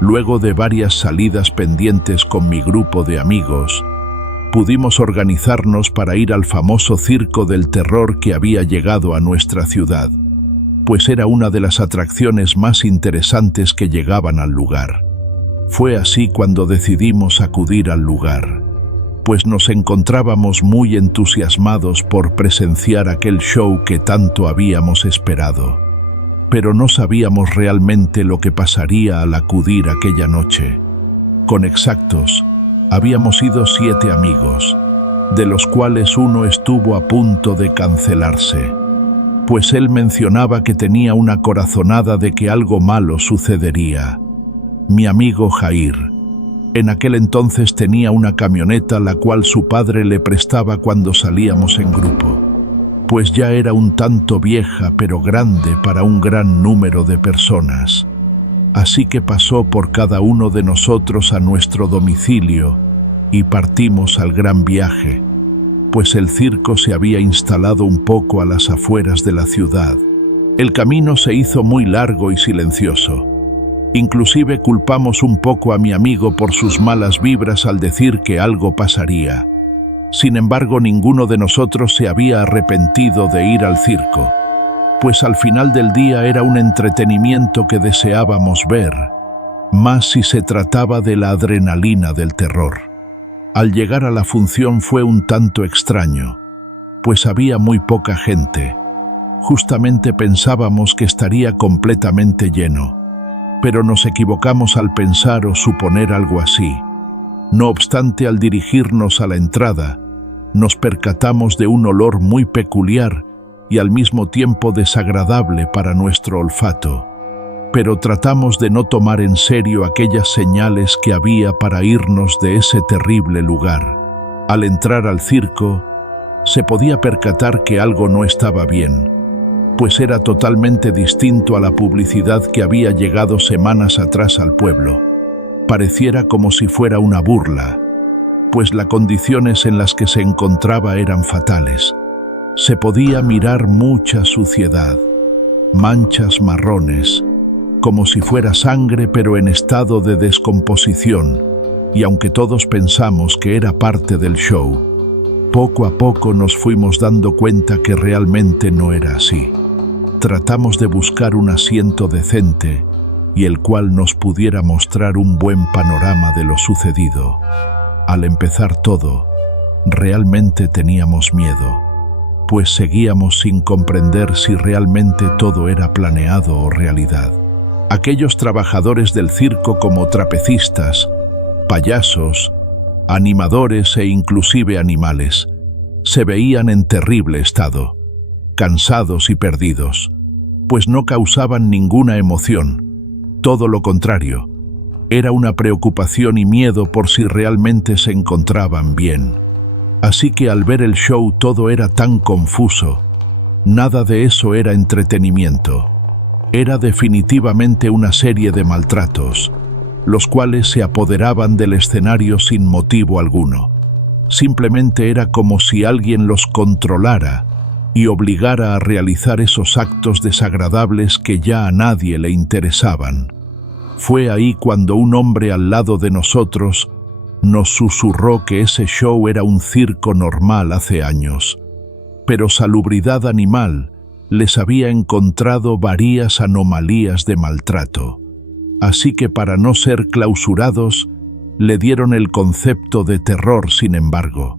Luego de varias salidas pendientes con mi grupo de amigos, pudimos organizarnos para ir al famoso circo del terror que había llegado a nuestra ciudad, pues era una de las atracciones más interesantes que llegaban al lugar. Fue así cuando decidimos acudir al lugar, pues nos encontrábamos muy entusiasmados por presenciar aquel show que tanto habíamos esperado. Pero no sabíamos realmente lo que pasaría al acudir aquella noche. Con exactos, habíamos ido 7 amigos, de los cuales uno estuvo a punto de cancelarse, pues él mencionaba que tenía una corazonada de que algo malo sucedería. Mi amigo Jair, en aquel entonces tenía una camioneta la cual su padre le prestaba cuando salíamos en grupo, pues ya era un tanto vieja pero grande para un gran número de personas. Así que pasó por cada uno de nosotros a nuestro domicilio y partimos al gran viaje, pues el circo se había instalado un poco a las afueras de la ciudad. El camino se hizo muy largo y silencioso. Inclusive culpamos un poco a mi amigo por sus malas vibras al decir que algo pasaría. Sin embargo, ninguno de nosotros se había arrepentido de ir al circo, pues al final del día era un entretenimiento que deseábamos ver, más si se trataba de la adrenalina del terror. Al llegar a la función fue un tanto extraño, pues había muy poca gente. Justamente pensábamos que estaría completamente lleno, pero nos equivocamos al pensar o suponer algo así. No obstante, al dirigirnos a la entrada, nos percatamos de un olor muy peculiar y al mismo tiempo desagradable para nuestro olfato, pero tratamos de no tomar en serio aquellas señales que había para irnos de ese terrible lugar. Al entrar al circo, se podía percatar que algo no estaba bien, pues era totalmente distinto a la publicidad que había llegado semanas atrás al pueblo. Pareciera como si fuera una burla, pues las condiciones en las que se encontraba eran fatales. Se podía mirar mucha suciedad, manchas marrones, como si fuera sangre pero en estado de descomposición, y aunque todos pensamos que era parte del show, poco a poco nos fuimos dando cuenta que realmente no era así. Tratamos de buscar un asiento decente y el cual nos pudiera mostrar un buen panorama de lo sucedido. Al empezar todo, realmente teníamos miedo, pues seguíamos sin comprender si realmente todo era planeado o realidad. Aquellos trabajadores del circo como trapecistas, payasos, animadores e inclusive animales, se veían en terrible estado, cansados y perdidos, pues no causaban ninguna emoción. Todo lo contrario, era una preocupación y miedo por si realmente se encontraban bien. Así que al ver el show todo era tan confuso. Nada de eso era entretenimiento. Era definitivamente una serie de maltratos, los cuales se apoderaban del escenario sin motivo alguno. Simplemente era como si alguien los controlara y obligara a realizar esos actos desagradables que ya a nadie le interesaban. Fue ahí cuando un hombre al lado de nosotros nos susurró que ese show era un circo normal hace años, pero Salubridad Animal les había encontrado varias anomalías de maltrato. Así que para no ser clausurados, le dieron el concepto de terror. Sin embargo,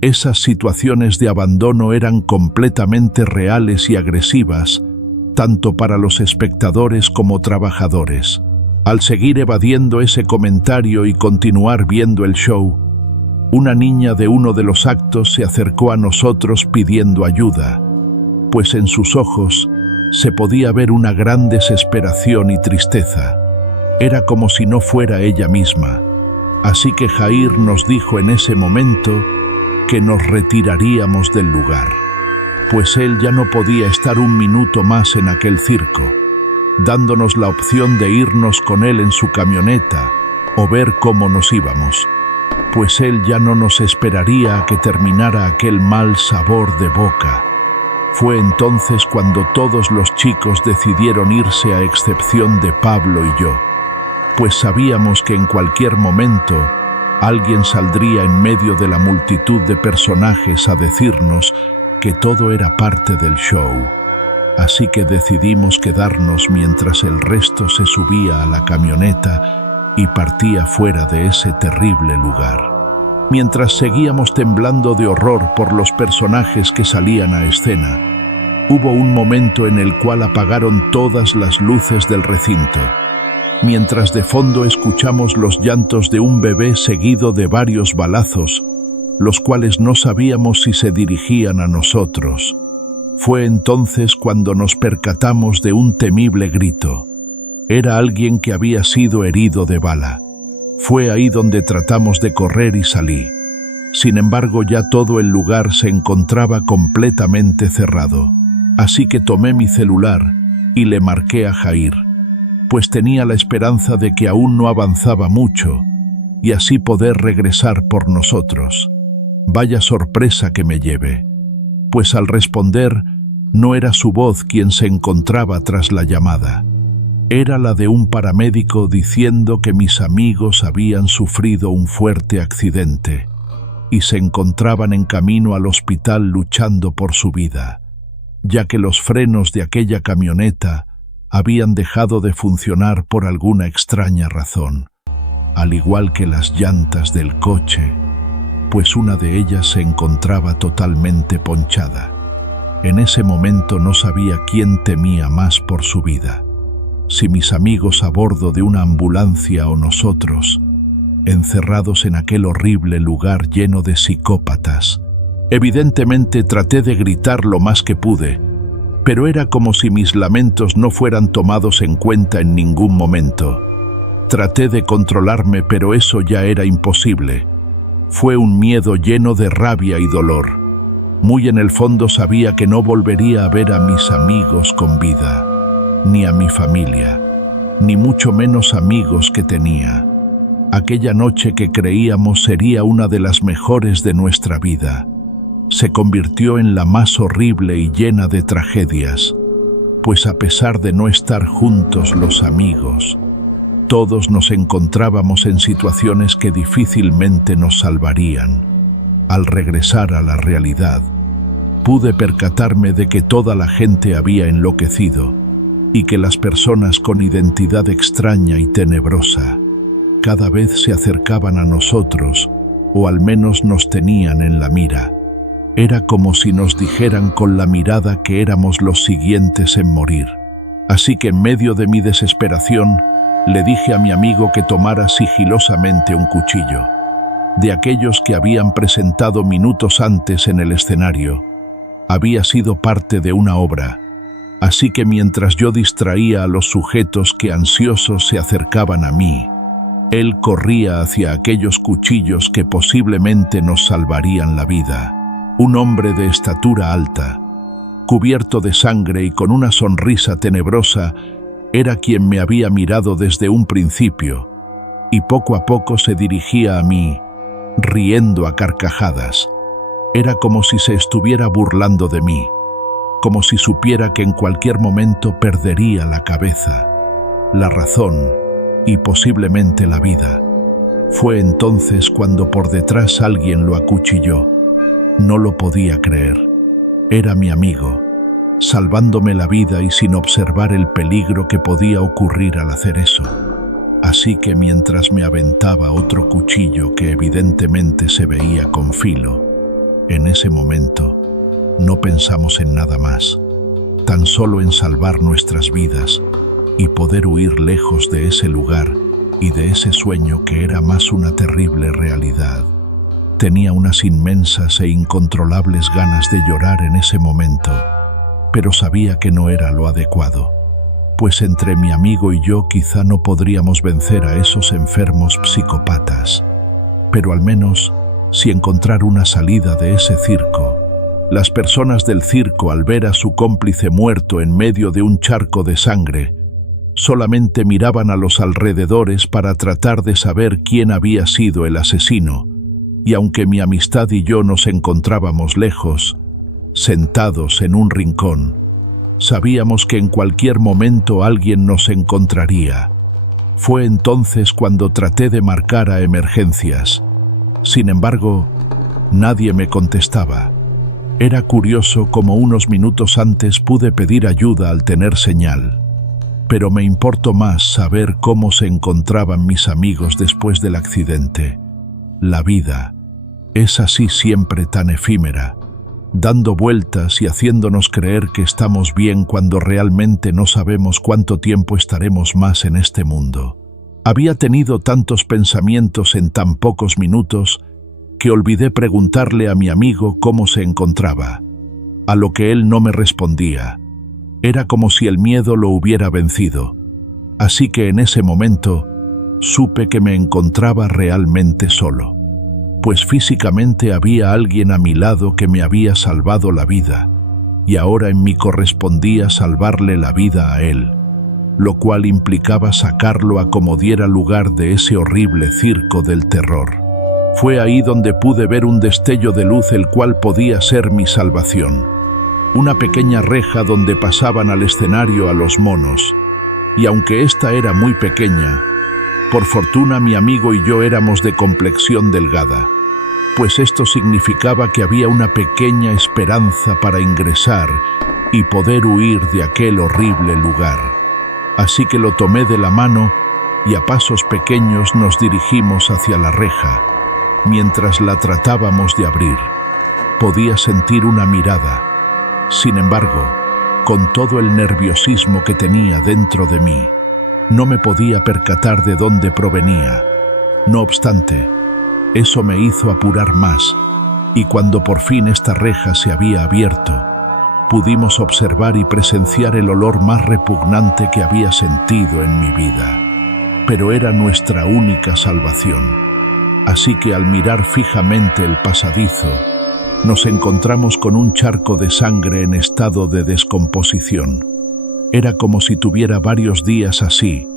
esas situaciones de abandono eran completamente reales y agresivas, tanto para los espectadores como trabajadores. Al seguir evadiendo ese comentario y continuar viendo el show, una niña de uno de los actos se acercó a nosotros pidiendo ayuda, pues en sus ojos se podía ver una gran desesperación y tristeza. Era como si no fuera ella misma. Así que Jair nos dijo en ese momento que nos retiraríamos del lugar, pues él ya no podía estar un minuto más en aquel circo, dándonos la opción de irnos con él en su camioneta o ver cómo nos íbamos, pues él ya no nos esperaría a que terminara aquel mal sabor de boca. Fue entonces cuando todos los chicos decidieron irse a excepción de Pablo y yo, pues sabíamos que en cualquier momento alguien saldría en medio de la multitud de personajes a decirnos que todo era parte del show. Así que decidimos quedarnos mientras el resto se subía a la camioneta y partía fuera de ese terrible lugar. Mientras seguíamos temblando de horror por los personajes que salían a escena, hubo un momento en el cual apagaron todas las luces del recinto, mientras de fondo escuchamos los llantos de un bebé seguido de varios balazos, los cuales no sabíamos si se dirigían a nosotros. Fue entonces cuando nos percatamos de un temible grito. Era alguien que había sido herido de bala. Fue ahí donde tratamos de correr y salí. Sin embargo, ya todo el lugar se encontraba completamente cerrado. Así que tomé mi celular y le marqué a Jair, pues tenía la esperanza de que aún no avanzaba mucho y así poder regresar por nosotros. Vaya sorpresa que me llevé, pues al responder no era su voz quien se encontraba tras la llamada. Era la de un paramédico diciendo que mis amigos habían sufrido un fuerte accidente y se encontraban en camino al hospital luchando por su vida, ya que los frenos de aquella camioneta habían dejado de funcionar por alguna extraña razón, al igual que las llantas del coche, pues una de ellas se encontraba totalmente ponchada. En ese momento no sabía quién temía más por su vida, si mis amigos a bordo de una ambulancia o nosotros, encerrados en aquel horrible lugar lleno de psicópatas. Evidentemente traté de gritar lo más que pude, pero era como si mis lamentos no fueran tomados en cuenta en ningún momento. Traté de controlarme, pero eso ya era imposible. Fue un miedo lleno de rabia y dolor. Muy en el fondo sabía que no volvería a ver a mis amigos con vida, ni a mi familia, ni mucho menos amigos que tenía. Aquella noche que creíamos sería una de las mejores de nuestra vida, se convirtió en la más horrible y llena de tragedias, pues a pesar de no estar juntos los amigos, todos nos encontrábamos en situaciones que difícilmente nos salvarían. Al regresar a la realidad, pude percatarme de que toda la gente había enloquecido y que las personas con identidad extraña y tenebrosa cada vez se acercaban a nosotros, o al menos nos tenían en la mira. Era como si nos dijeran con la mirada que éramos los siguientes en morir. Así que en medio de mi desesperación, le dije a mi amigo que tomara sigilosamente un cuchillo, de aquellos que habían presentado minutos antes en el escenario. Había sido parte de una obra, así que mientras yo distraía a los sujetos que ansiosos se acercaban a mí, él corría hacia aquellos cuchillos que posiblemente nos salvarían la vida. Un hombre de estatura alta, cubierto de sangre y con una sonrisa tenebrosa, era quien me había mirado desde un principio, y poco a poco se dirigía a mí, riendo a carcajadas. Era como si se estuviera burlando de mí, como si supiera que en cualquier momento perdería la cabeza, la razón y posiblemente la vida. Fue entonces cuando por detrás alguien lo acuchilló. No lo podía creer. Era mi amigo, salvándome la vida y sin observar el peligro que podía ocurrir al hacer eso. Así que mientras me aventaba otro cuchillo que evidentemente se veía con filo, en ese momento no pensamos en nada más, tan solo en salvar nuestras vidas y poder huir lejos de ese lugar y de ese sueño que era más una terrible realidad. Tenía unas inmensas e incontrolables ganas de llorar en ese momento, pero sabía que no era lo adecuado, pues entre mi amigo y yo quizá no podríamos vencer a esos enfermos psicópatas, pero al menos sí encontrar una salida de ese circo. Las personas del circo, al ver a su cómplice muerto en medio de un charco de sangre, solamente miraban a los alrededores para tratar de saber quién había sido el asesino, y aunque mi amistad y yo nos encontrábamos lejos, sentados en un rincón, sabíamos que en cualquier momento alguien nos encontraría. Fue entonces cuando traté de marcar a emergencias. Sin embargo, nadie me contestaba. Era curioso cómo unos minutos antes pude pedir ayuda al tener señal. Pero me importó más saber cómo se encontraban mis amigos después del accidente. La vida es así, siempre tan efímera, dando vueltas y haciéndonos creer que estamos bien cuando realmente no sabemos cuánto tiempo estaremos más en este mundo. Había tenido tantos pensamientos en tan pocos minutos que olvidé preguntarle a mi amigo cómo se encontraba, a lo que él no me respondía. Era como si el miedo lo hubiera vencido, así que en ese momento supe que me encontraba realmente solo, pues físicamente había alguien a mi lado que me había salvado la vida, y ahora en mí correspondía salvarle la vida a él, lo cual implicaba sacarlo a como diera lugar de ese horrible circo del terror. Fue ahí donde pude ver un destello de luz, el cual podía ser mi salvación. Una pequeña reja donde pasaban al escenario a los monos, y aunque esta era muy pequeña, por fortuna mi amigo y yo éramos de complexión delgada, pues esto significaba que había una pequeña esperanza para ingresar y poder huir de aquel horrible lugar. Así que lo tomé de la mano y a pasos pequeños nos dirigimos hacia la reja. Mientras la tratábamos de abrir, podía sentir una mirada. Sin embargo, con todo el nerviosismo que tenía dentro de mí, no me podía percatar de dónde provenía. No obstante, eso me hizo apurar más, y cuando por fin esta reja se había abierto, pudimos observar y presenciar el olor más repugnante que había sentido en mi vida. Pero era nuestra única salvación. Así que al mirar fijamente el pasadizo, nos encontramos con un charco de sangre en estado de descomposición. Era como si tuviera varios días así.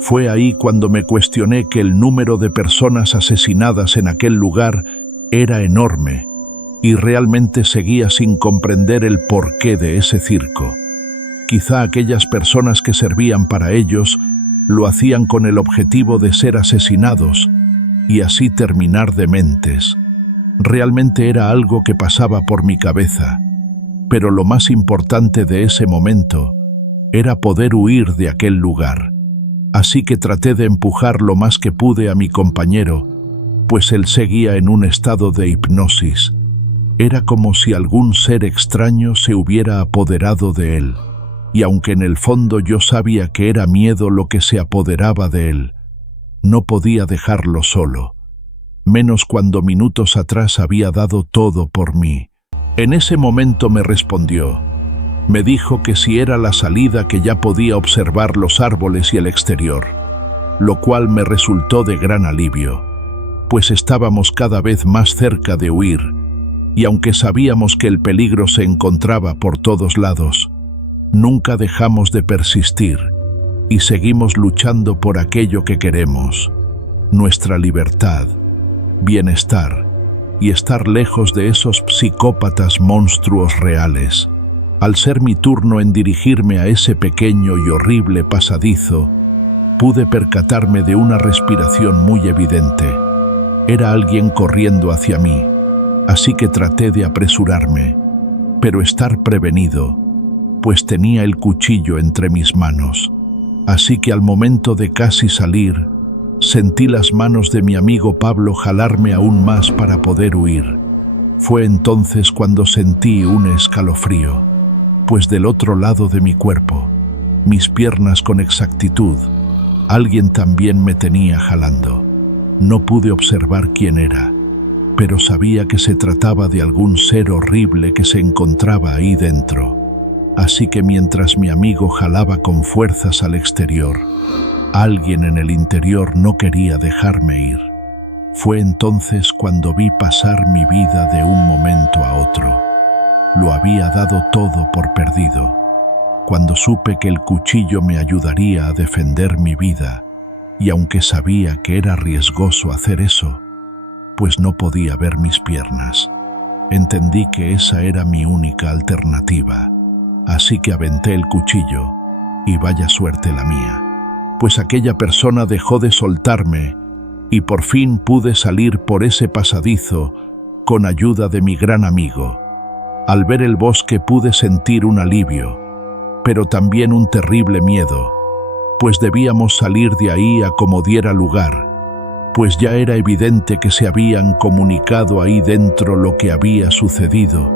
Fue ahí cuando me cuestioné que el número de personas asesinadas en aquel lugar era enorme, y realmente seguía sin comprender el porqué de ese circo. Quizá aquellas personas que servían para ellos lo hacían con el objetivo de ser asesinados y así terminar dementes. Realmente era algo que pasaba por mi cabeza, pero lo más importante de ese momento era poder huir de aquel lugar. Así que traté de empujar lo más que pude a mi compañero, pues él seguía en un estado de hipnosis. Era como si algún ser extraño se hubiera apoderado de él, y aunque en el fondo yo sabía que era miedo lo que se apoderaba de él, no podía dejarlo solo, menos cuando minutos atrás había dado todo por mí. En ese momento me respondió. Me dijo que si era la salida, que ya podía observar los árboles y el exterior, lo cual me resultó de gran alivio, pues estábamos cada vez más cerca de huir, y aunque sabíamos que el peligro se encontraba por todos lados, nunca dejamos de persistir y seguimos luchando por aquello que queremos, nuestra libertad, bienestar y estar lejos de esos psicópatas monstruos reales. Al ser mi turno en dirigirme a ese pequeño y horrible pasadizo, pude percatarme de una respiración muy evidente. Era alguien corriendo hacia mí, así que traté de apresurarme, pero estar prevenido, pues tenía el cuchillo entre mis manos. Así que al momento de casi salir, sentí las manos de mi amigo Pablo jalarme aún más para poder huir. Fue entonces cuando sentí un escalofrío, pues del otro lado de mi cuerpo, mis piernas con exactitud, alguien también me tenía jalando. No pude observar quién era, pero sabía que se trataba de algún ser horrible que se encontraba ahí dentro. Así que mientras mi amigo jalaba con fuerzas al exterior, alguien en el interior no quería dejarme ir. Fue entonces cuando vi pasar mi vida de un momento a otro. Lo había dado todo por perdido. Cuando supe que el cuchillo me ayudaría a defender mi vida, y aunque sabía que era riesgoso hacer eso, pues no podía ver mis piernas, entendí que esa era mi única alternativa. Así que aventé el cuchillo, y vaya suerte la mía, pues aquella persona dejó de soltarme y por fin pude salir por ese pasadizo con ayuda de mi gran amigo. Al ver el bosque pude sentir un alivio, pero también un terrible miedo, pues debíamos salir de ahí a como diera lugar, pues ya era evidente que se habían comunicado ahí dentro lo que había sucedido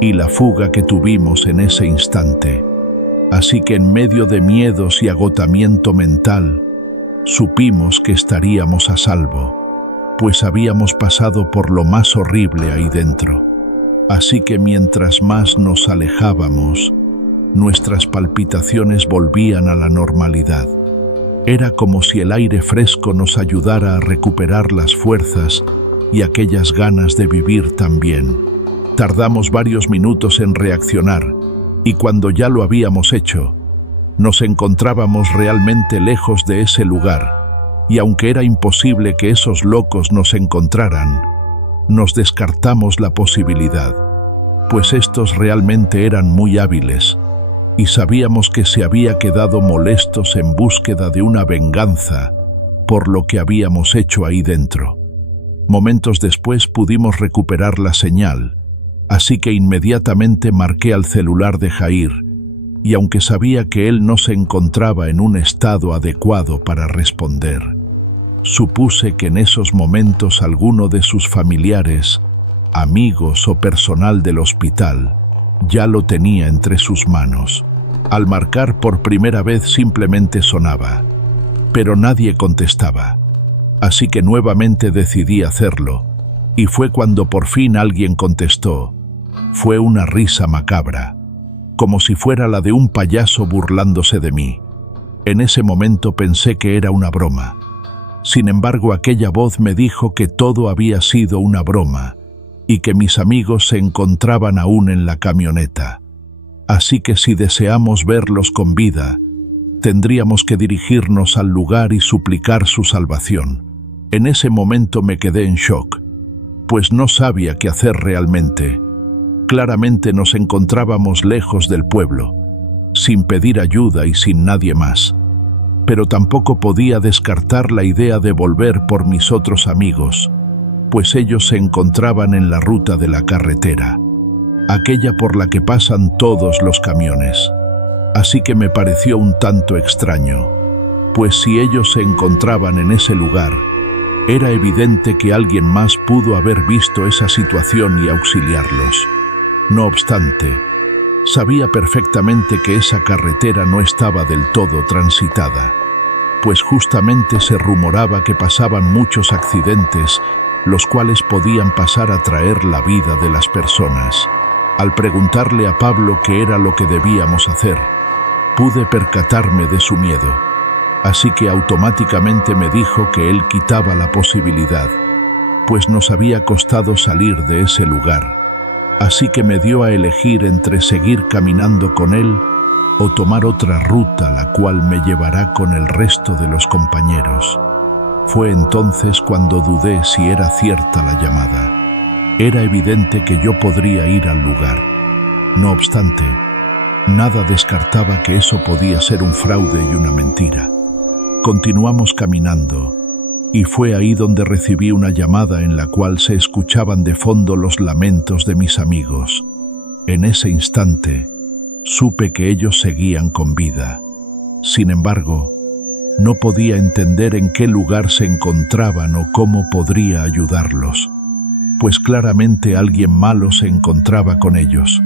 y la fuga que tuvimos en ese instante. Así que en medio de miedos y agotamiento mental, supimos que estaríamos a salvo, pues habíamos pasado por lo más horrible ahí dentro. Así que mientras más nos alejábamos, nuestras palpitaciones volvían a la normalidad. Era como si el aire fresco nos ayudara a recuperar las fuerzas y aquellas ganas de vivir también. Tardamos varios minutos en reaccionar, y cuando ya lo habíamos hecho, nos encontrábamos realmente lejos de ese lugar, y aunque era imposible que esos locos nos encontraran, nos descartamos la posibilidad, pues estos realmente eran muy hábiles, y sabíamos que se había quedado molestos en búsqueda de una venganza por lo que habíamos hecho ahí dentro. Momentos después pudimos recuperar la señal, así que inmediatamente marqué al celular de Jair, y aunque sabía que él no se encontraba en un estado adecuado para responder, supuse que en esos momentos alguno de sus familiares, amigos o personal del hospital ya lo tenía entre sus manos. Al marcar por primera vez simplemente sonaba, pero nadie contestaba. Así que nuevamente decidí hacerlo, y fue cuando por fin alguien contestó. Fue una risa macabra, como si fuera la de un payaso burlándose de mí. En ese momento pensé que era una broma. Sin embargo, aquella voz me dijo que todo había sido una broma y que mis amigos se encontraban aún en la camioneta. Así que si deseamos verlos con vida, tendríamos que dirigirnos al lugar y suplicar su salvación. En ese momento me quedé en shock, pues no sabía qué hacer realmente. Claramente nos encontrábamos lejos del pueblo, sin pedir ayuda y sin nadie más. Pero tampoco podía descartar la idea de volver por mis otros amigos, pues ellos se encontraban en la ruta de la carretera, aquella por la que pasan todos los camiones. Así que me pareció un tanto extraño, pues si ellos se encontraban en ese lugar, era evidente que alguien más pudo haber visto esa situación y auxiliarlos. No obstante, sabía perfectamente que esa carretera no estaba del todo transitada, pues justamente se rumoraba que pasaban muchos accidentes, los cuales podían pasar a traer la vida de las personas. Al preguntarle a Pablo qué era lo que debíamos hacer, pude percatarme de su miedo, así que automáticamente me dijo que él quitaba la posibilidad, pues nos había costado salir de ese lugar. Así que me dio a elegir entre seguir caminando con él o tomar otra ruta, la cual me llevará con el resto de los compañeros. Fue entonces cuando dudé si era cierta la llamada. Era evidente que yo podría ir al lugar. No obstante, nada descartaba que eso podía ser un fraude y una mentira. Continuamos caminando, y fue ahí donde recibí una llamada en la cual se escuchaban de fondo los lamentos de mis amigos. En ese instante, supe que ellos seguían con vida. Sin embargo, no podía entender en qué lugar se encontraban o cómo podría ayudarlos, pues claramente alguien malo se encontraba con ellos.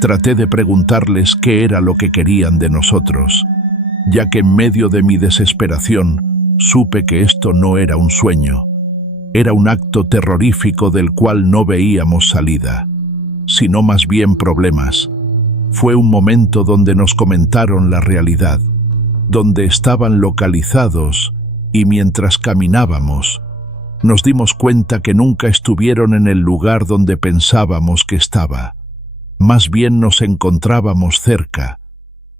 Traté de preguntarles qué era lo que querían de nosotros, ya que en medio de mi desesperación, supe que esto no era un sueño, era un acto terrorífico del cual no veíamos salida, sino más bien problemas. Fue un momento donde nos comentaron la realidad, donde estaban localizados, y mientras caminábamos, nos dimos cuenta que nunca estuvieron en el lugar donde pensábamos que estaba. Más bien nos encontrábamos cerca,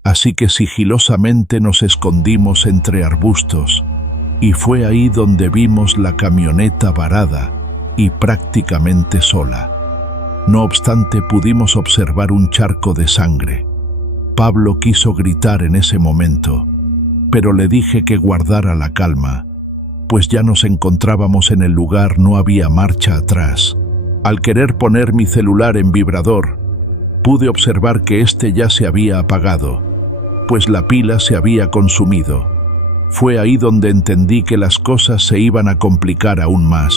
así que sigilosamente nos escondimos entre arbustos, y fue ahí donde vimos la camioneta varada y prácticamente sola. No obstante, pudimos observar un charco de sangre. Pablo quiso gritar en ese momento, pero le dije que guardara la calma, pues ya nos encontrábamos en el lugar, no había marcha atrás. Al querer poner mi celular en vibrador, pude observar que éste ya se había apagado, pues la pila se había consumido. Fue ahí donde entendí que las cosas se iban a complicar aún más,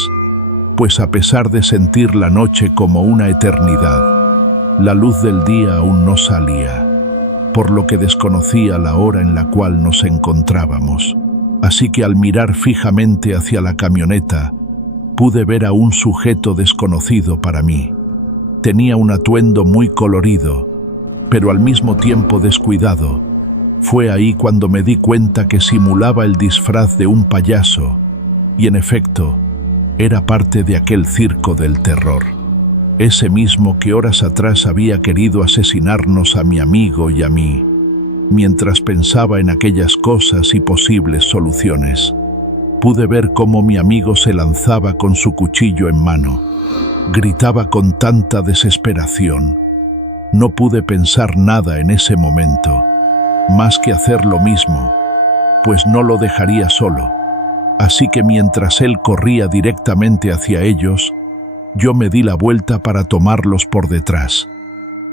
pues a pesar de sentir la noche como una eternidad, la luz del día aún no salía, por lo que desconocía la hora en la cual nos encontrábamos. Así que al mirar fijamente hacia la camioneta, pude ver a un sujeto desconocido para mí. Tenía un atuendo muy colorido, pero al mismo tiempo descuidado. Fue ahí cuando me di cuenta que simulaba el disfraz de un payaso, y en efecto, era parte de aquel circo del terror. Ese mismo que horas atrás había querido asesinarnos a mi amigo y a mí. Mientras pensaba en aquellas cosas y posibles soluciones, pude ver cómo mi amigo se lanzaba con su cuchillo en mano. Gritaba con tanta desesperación. No pude pensar nada en ese momento, más que hacer lo mismo, pues no lo dejaría solo. Así que mientras él corría directamente hacia ellos, yo me di la vuelta para tomarlos por detrás.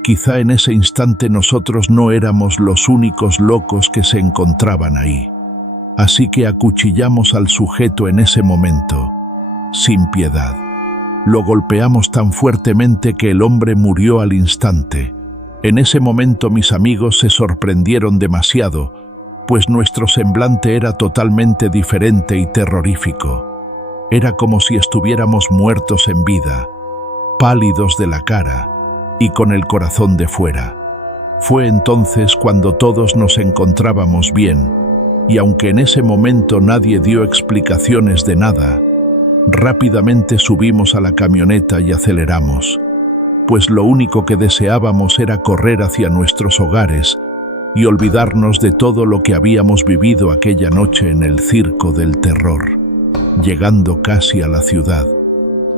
Quizá en ese instante nosotros no éramos los únicos locos que se encontraban ahí. Así que acuchillamos al sujeto en ese momento, sin piedad. Lo golpeamos tan fuertemente que el hombre murió al instante. En ese momento mis amigos se sorprendieron demasiado, pues nuestro semblante era totalmente diferente y terrorífico. Era como si estuviéramos muertos en vida, pálidos de la cara y con el corazón de fuera. Fue entonces cuando todos nos encontrábamos bien, y aunque en ese momento nadie dio explicaciones de nada, rápidamente subimos a la camioneta y aceleramos, pues lo único que deseábamos era correr hacia nuestros hogares y olvidarnos de todo lo que habíamos vivido aquella noche en el circo del terror. Llegando casi a la ciudad,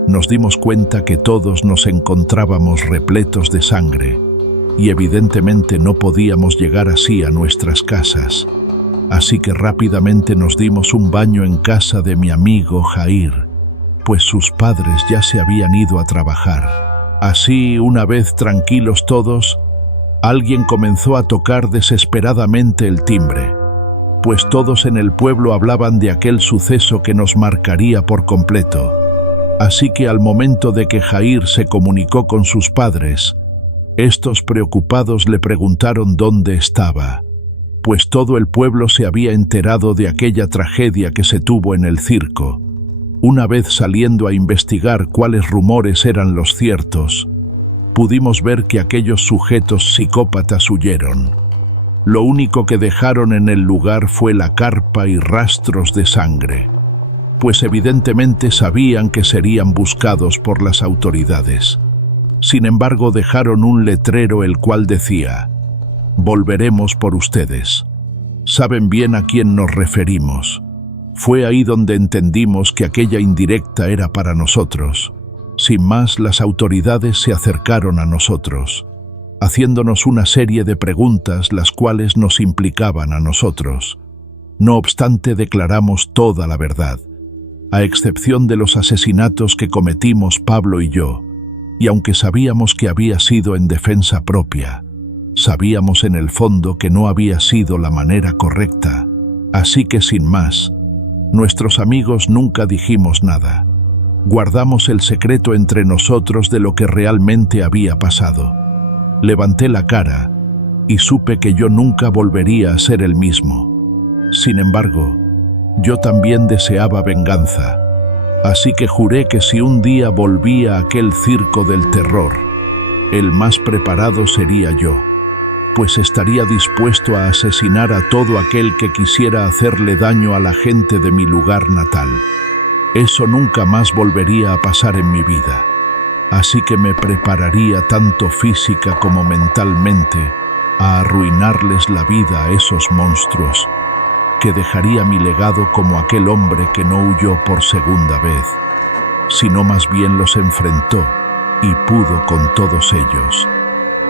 nos dimos cuenta que todos nos encontrábamos repletos de sangre y evidentemente no podíamos llegar así a nuestras casas. Así que rápidamente nos dimos un baño en casa de mi amigo Jair, pues sus padres ya se habían ido a trabajar. Así, una vez tranquilos todos, alguien comenzó a tocar desesperadamente el timbre, pues todos en el pueblo hablaban de aquel suceso que nos marcaría por completo. Así que al momento de que Jair se comunicó con sus padres, estos preocupados le preguntaron dónde estaba, pues todo el pueblo se había enterado de aquella tragedia que se tuvo en el circo. Una vez saliendo a investigar cuáles rumores eran los ciertos, pudimos ver que aquellos sujetos psicópatas huyeron. Lo único que dejaron en el lugar fue la carpa y rastros de sangre, pues evidentemente sabían que serían buscados por las autoridades. Sin embargo, dejaron un letrero el cual decía: «Volveremos por ustedes». Saben bien a quién nos referimos. Fue ahí donde entendimos que aquella indirecta era para nosotros. Sin más, las autoridades se acercaron a nosotros, haciéndonos una serie de preguntas las cuales nos implicaban a nosotros. No obstante, declaramos toda la verdad, a excepción de los asesinatos que cometimos Pablo y yo, y aunque sabíamos que había sido en defensa propia, sabíamos en el fondo que no había sido la manera correcta. Así que sin más, nuestros amigos nunca dijimos nada. Guardamos el secreto entre nosotros de lo que realmente había pasado. Levanté la cara y supe que yo nunca volvería a ser el mismo. Sin embargo, yo también deseaba venganza, así que juré que si un día volvía a aquel circo del terror, el más preparado sería yo, pues estaría dispuesto a asesinar a todo aquel que quisiera hacerle daño a la gente de mi lugar natal. Eso nunca más volvería a pasar en mi vida, así que me prepararía tanto física como mentalmente a arruinarles la vida a esos monstruos, que dejaría mi legado como aquel hombre que no huyó por segunda vez, sino más bien los enfrentó y pudo con todos ellos.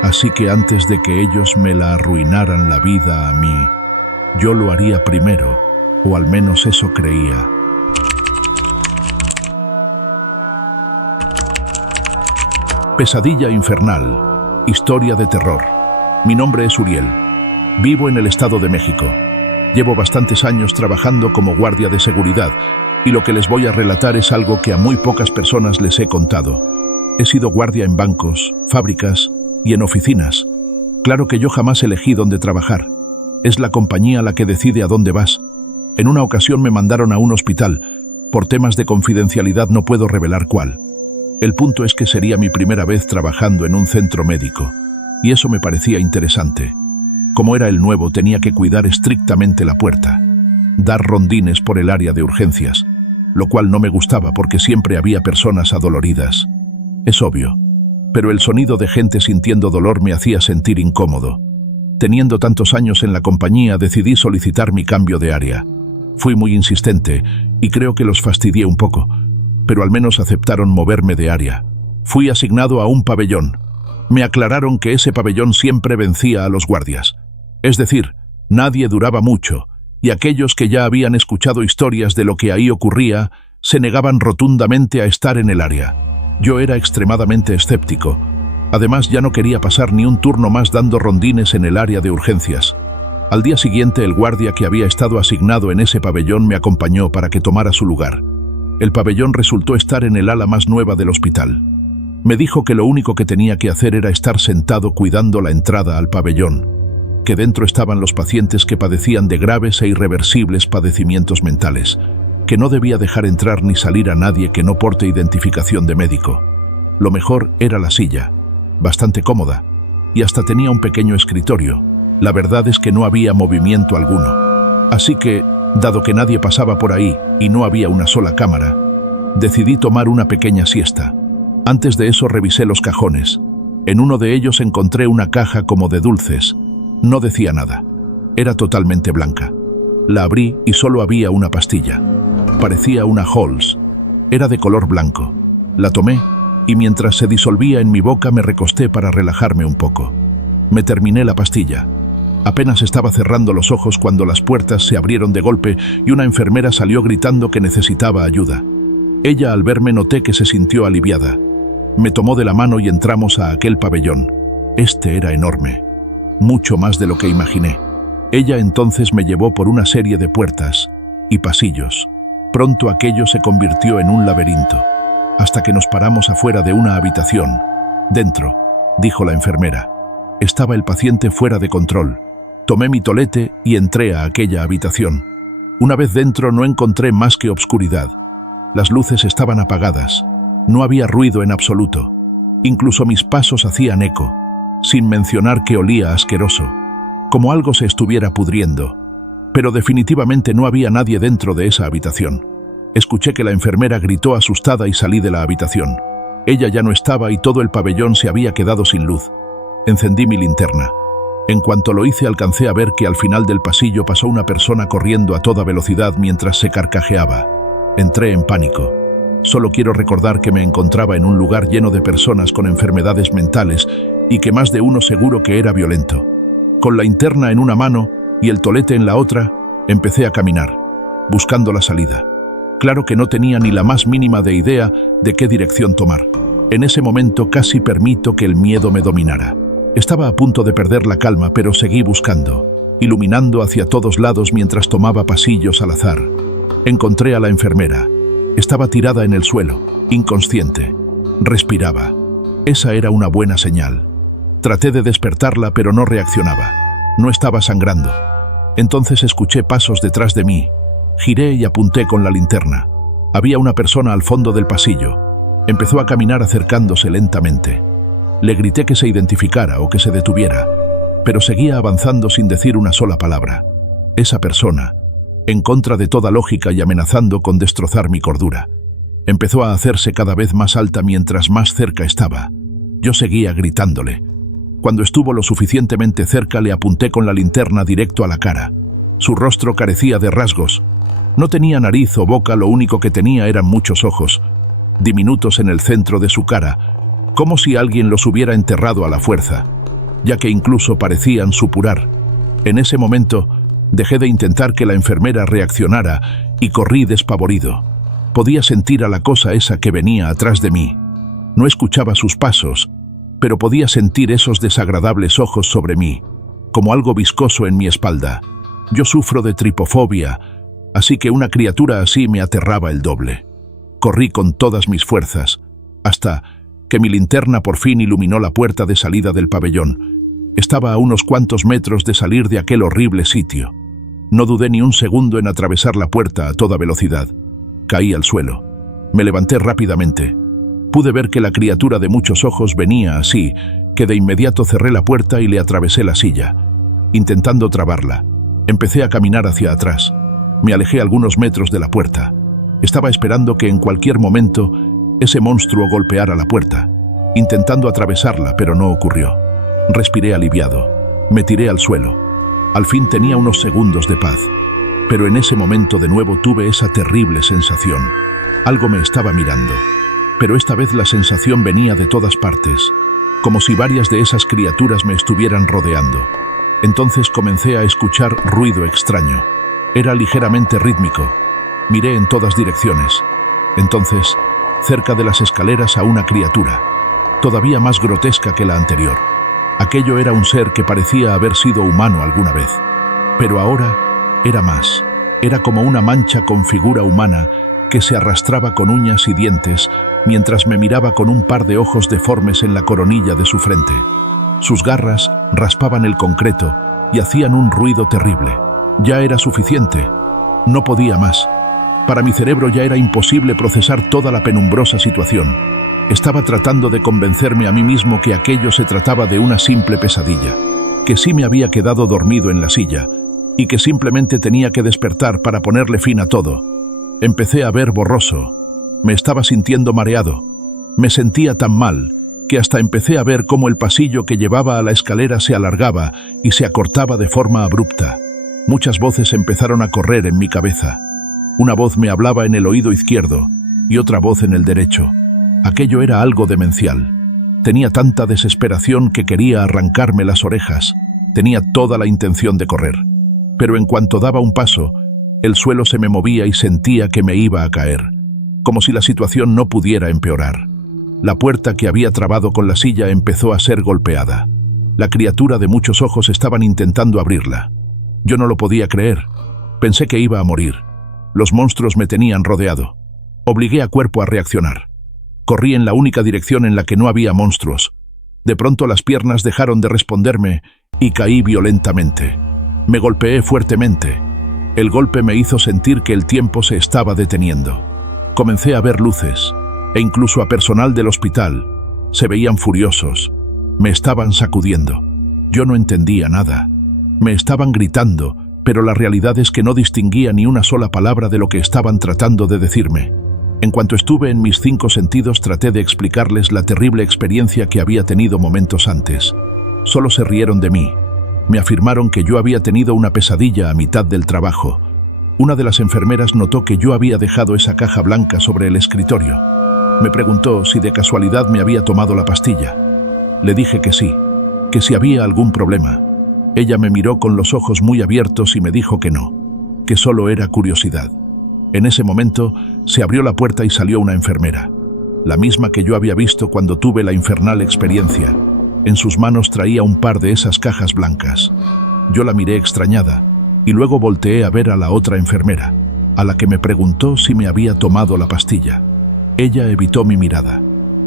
Así que antes de que ellos me la arruinaran la vida a mí, Yo lo haría primero, o al menos eso creía. Pesadilla infernal. Historia de terror. Mi nombre es Uriel. Vivo en el Estado de México. Llevo bastantes años trabajando como guardia de seguridad y lo que les voy a relatar es algo que a muy pocas personas les he contado. He sido guardia en bancos, fábricas y en oficinas. Claro que yo jamás elegí dónde trabajar. Es la compañía la que decide a dónde vas. En una ocasión me mandaron a un hospital. Por temas de confidencialidad no puedo revelar cuál. El punto es que sería mi primera vez trabajando en un centro médico. Y eso me parecía interesante. Como era el nuevo, tenía que cuidar estrictamente la puerta. Dar rondines por el área de urgencias, lo cual no me gustaba porque siempre había personas adoloridas. Es obvio, pero el sonido de gente sintiendo dolor me hacía sentir incómodo. Teniendo tantos años en la compañía, decidí solicitar mi cambio de área. Fui muy insistente y creo que los fastidié un poco, pero al menos aceptaron moverme de área. Fui asignado a un pabellón. Me aclararon que ese pabellón siempre vencía a los guardias. Es decir, nadie duraba mucho, y aquellos que ya habían escuchado historias de lo que ahí ocurría, se negaban rotundamente a estar en el área. Yo era extremadamente escéptico. Además, ya no quería pasar ni un turno más dando rondines en el área de urgencias. Al día siguiente, el guardia que había estado asignado en ese pabellón me acompañó para que tomara su lugar. El pabellón resultó estar en el ala más nueva del hospital. Me dijo que lo único que tenía que hacer era estar sentado cuidando la entrada al pabellón, que dentro estaban los pacientes que padecían de graves e irreversibles padecimientos mentales, que no debía dejar entrar ni salir a nadie que no porte identificación de médico. Lo mejor era la silla, bastante cómoda, y hasta tenía un pequeño escritorio. La verdad es que no había movimiento alguno. Así que, dado que nadie pasaba por ahí y no había una sola cámara, decidí tomar una pequeña siesta. Antes de eso revisé los cajones. En uno de ellos encontré una caja como de dulces. No decía nada. Era totalmente blanca. La abrí y solo había una pastilla. Parecía una Halls. Era de color blanco. La tomé y mientras se disolvía en mi boca me recosté para relajarme un poco. Me terminé la pastilla. Apenas estaba cerrando los ojos cuando las puertas se abrieron de golpe y una enfermera salió gritando que necesitaba ayuda. Ella, al verme, noté que se sintió aliviada. Me tomó de la mano y entramos a aquel pabellón. Este era enorme. Mucho más de lo que imaginé. Ella entonces me llevó por una serie de puertas y pasillos. Pronto aquello se convirtió en un laberinto, hasta que nos paramos afuera de una habitación. Dentro, dijo la enfermera, estaba el paciente fuera de control. Tomé mi tolete y entré a aquella habitación. Una vez dentro no encontré más que obscuridad. Las luces estaban apagadas. No había ruido en absoluto. Incluso mis pasos hacían eco, sin mencionar que olía asqueroso, como algo se estuviera pudriendo. Pero definitivamente no había nadie dentro de esa habitación. Escuché que la enfermera gritó asustada y salí de la habitación. Ella ya no estaba y todo el pabellón se había quedado sin luz. Encendí mi linterna. En cuanto lo hice, alcancé a ver que al final del pasillo pasó una persona corriendo a toda velocidad mientras se carcajeaba. Entré en pánico. Solo quiero recordar que me encontraba en un lugar lleno de personas con enfermedades mentales y que más de uno seguro que era violento. Con la linterna en una mano y el tolete en la otra, empecé a caminar, buscando la salida. Claro que no tenía ni la más mínima de idea de qué dirección tomar. En ese momento casi permito que el miedo me dominara. Estaba a punto de perder la calma, pero seguí buscando, iluminando hacia todos lados mientras tomaba pasillos al azar. Encontré a la enfermera. Estaba tirada en el suelo, inconsciente. Respiraba. Esa era una buena señal. Traté de despertarla, pero no reaccionaba. No estaba sangrando. Entonces escuché pasos detrás de mí. Giré y apunté con la linterna. Había una persona al fondo del pasillo. Empezó a caminar acercándose lentamente. Le grité que se identificara o que se detuviera, pero seguía avanzando sin decir una sola palabra. Esa persona, en contra de toda lógica y amenazando con destrozar mi cordura, empezó a hacerse cada vez más alta mientras más cerca estaba. Yo seguía gritándole. Cuando estuvo lo suficientemente cerca, le apunté con la linterna directo a la cara. Su rostro carecía de rasgos. No tenía nariz o boca, lo único que tenía eran muchos ojos, diminutos en el centro de su cara, como si alguien los hubiera enterrado a la fuerza, ya que incluso parecían supurar. En ese momento, Dejé de intentar que la enfermera reaccionara y corrí despavorido. Podía sentir a la cosa esa que venía atrás de mí. No escuchaba sus pasos, pero podía sentir esos desagradables ojos sobre mí, como algo viscoso en mi espalda. Yo sufro de tripofobia, así que una criatura así me aterraba el doble. Corrí con todas mis fuerzas, hasta que mi linterna por fin iluminó la puerta de salida del pabellón. Estaba a unos cuantos metros de salir de aquel horrible sitio. No dudé ni un segundo en atravesar la puerta a toda velocidad. Caí al suelo. Me levanté rápidamente. Pude ver que la criatura de muchos ojos venía así, que de inmediato cerré la puerta y le atravesé la silla, intentando trabarla. Empecé a caminar hacia atrás. Me alejé algunos metros de la puerta. Estaba esperando que en cualquier momento ese monstruo golpeara la puerta, intentando atravesarla, pero no ocurrió. Respiré aliviado. Me tiré al suelo. Al fin tenía unos segundos de paz, pero en ese momento de nuevo tuve esa terrible sensación. Algo me estaba mirando, pero esta vez la sensación venía de todas partes, como si varias de esas criaturas me estuvieran rodeando. Entonces comencé a escuchar ruido extraño. Era ligeramente rítmico. Miré en todas direcciones. Entonces, cerca de las escaleras a una criatura, todavía más grotesca que la anterior. Aquello era un ser que parecía haber sido humano alguna vez, pero ahora era más. Era como una mancha con figura humana que se arrastraba con uñas y dientes mientras me miraba con un par de ojos deformes en la coronilla de su frente. Sus garras raspaban el concreto y hacían un ruido terrible. Ya era suficiente. No podía más. Para mi cerebro ya era imposible procesar toda la penumbrosa situación. Estaba tratando de convencerme a mí mismo que aquello se trataba de una simple pesadilla, que sí me había quedado dormido en la silla y que simplemente tenía que despertar para ponerle fin a todo. Empecé a ver borroso. Me estaba sintiendo mareado. Me sentía tan mal que hasta empecé a ver cómo el pasillo que llevaba a la escalera se alargaba y se acortaba de forma abrupta. Muchas voces empezaron a correr en mi cabeza. Una voz me hablaba en el oído izquierdo y otra voz en el derecho. Aquello era algo demencial. Tenía tanta desesperación que quería arrancarme las orejas. Tenía toda la intención de correr. Pero en cuanto daba un paso, el suelo se me movía y sentía que me iba a caer, como si la situación no pudiera empeorar. La puerta que había trabado con la silla empezó a ser golpeada. La criatura de muchos ojos estaban intentando abrirla. Yo no lo podía creer. Pensé que iba a morir. Los monstruos me tenían rodeado. Obligué a cuerpo a reaccionar. Corrí en la única dirección en la que no había monstruos. De pronto las piernas dejaron de responderme y caí violentamente. Me golpeé fuertemente. El golpe me hizo sentir que el tiempo se estaba deteniendo. Comencé a ver luces, e incluso a personal del hospital. Se veían furiosos. Me estaban sacudiendo. Yo no entendía nada. Me estaban gritando, pero la realidad es que no distinguía ni una sola palabra de lo que estaban tratando de decirme. En cuanto estuve en mis 5 sentidos, traté de explicarles la terrible experiencia que había tenido momentos antes. Solo se rieron de mí. Me afirmaron que yo había tenido una pesadilla a mitad del trabajo. Una de las enfermeras notó que yo había dejado esa caja blanca sobre el escritorio. Me preguntó si de casualidad me había tomado la pastilla. Le dije que sí, que si había algún problema. Ella me miró con los ojos muy abiertos y me dijo que no, que solo era curiosidad. En ese momento se abrió la puerta y salió una enfermera, la misma que yo había visto cuando tuve la infernal experiencia. En sus manos traía un par de esas cajas blancas. Yo la miré extrañada y luego volteé a ver a la otra enfermera, a la que me preguntó si me había tomado la pastilla. Ella evitó mi mirada.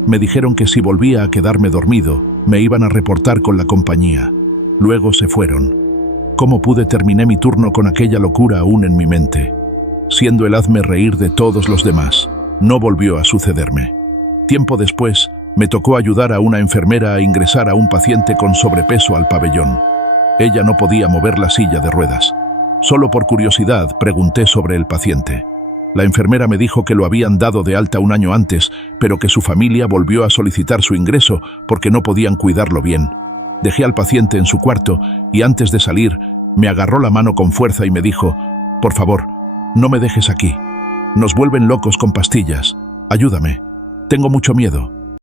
Me dijeron que si volvía a quedarme dormido, me iban a reportar con la compañía. Luego se fueron. ¿Cómo pude terminar mi turno con aquella locura aún en mi mente? Siendo el hazme reír de todos los demás, no volvió a sucederme. Tiempo después, me tocó ayudar a una enfermera a ingresar a un paciente con sobrepeso al pabellón. Ella no podía mover la silla de ruedas. Solo por curiosidad pregunté sobre el paciente. La enfermera me dijo que lo habían dado de alta un año antes, pero que su familia volvió a solicitar su ingreso porque no podían cuidarlo bien. Dejé al paciente en su cuarto y antes de salir, me agarró la mano con fuerza y me dijo: «Por favor, no me dejes aquí. Nos vuelven locos con pastillas. Ayúdame. Tengo mucho miedo».